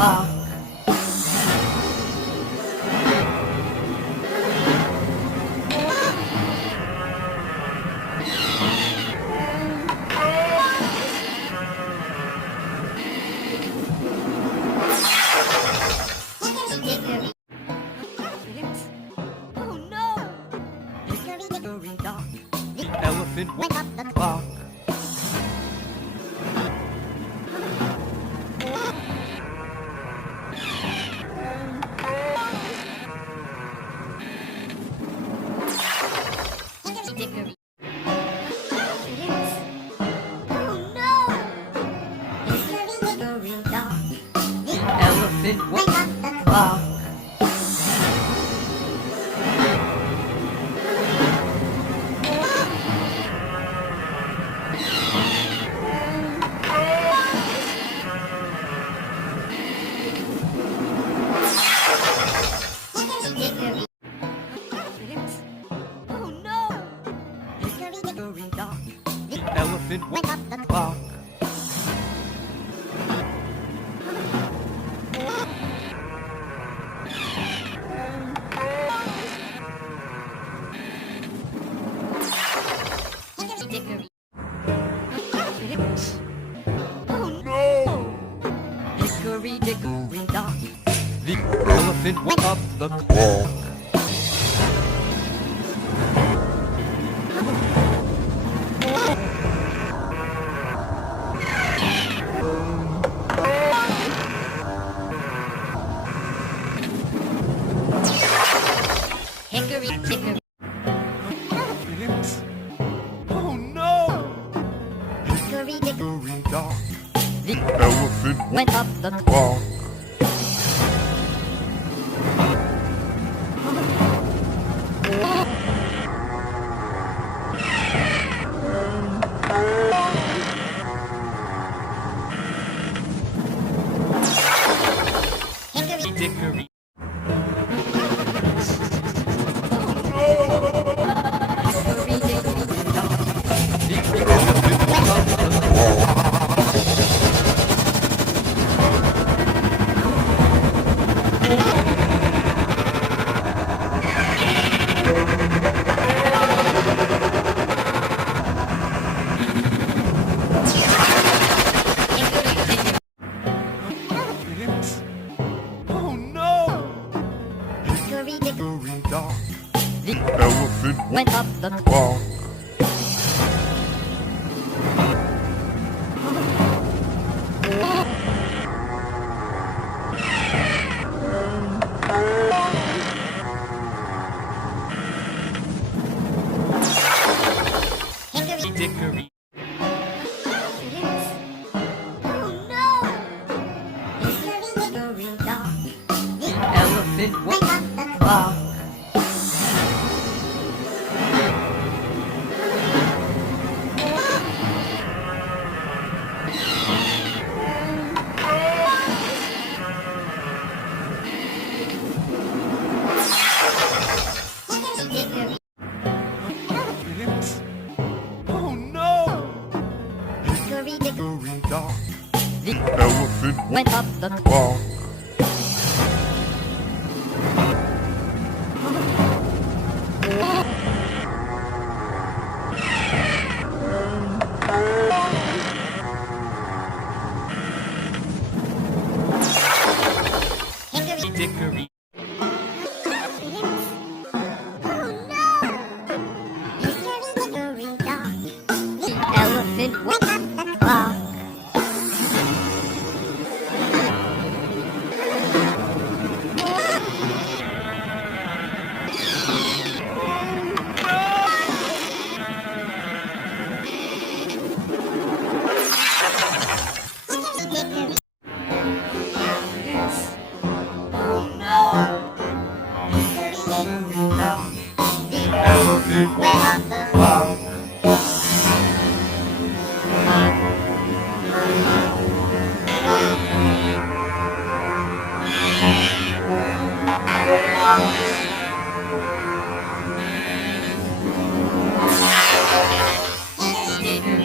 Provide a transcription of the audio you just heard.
clock. Oh no! Hickory dickory dock, the elephant went up the clock. Hickory dickory. It is. Oh no! Hickory dickory dock, the elephant went up the clock. Hickory. It is. Oh no! Hickory dickory dock, the elephant went up the clock. Hickory dickory. It is. Oh no! Hickory dickory dock, the elephant went up the clock. Hickory dickory. Oh no! Hickory dickory. Dickory dock, the elephant went up the clock. Hickory Dickory. dickory dickory dock. The elephant went up the clock. Hickory dickory. Oh no! Hickory dickory. Dickory dock, the elephant went up the clock. Hickory Dickory. It is. Oh no! Hickory dickory dock, the elephant went up the clock. Hickory. Oh no! Hickory dickory. Dickory dock, the elephant went up the clock. Hickory Dickory. Oh no! Hickory dickory dock. The elephant went up the clock. Hickory. Oh no! Hickory dock. The elephant went up the clock. Dickory.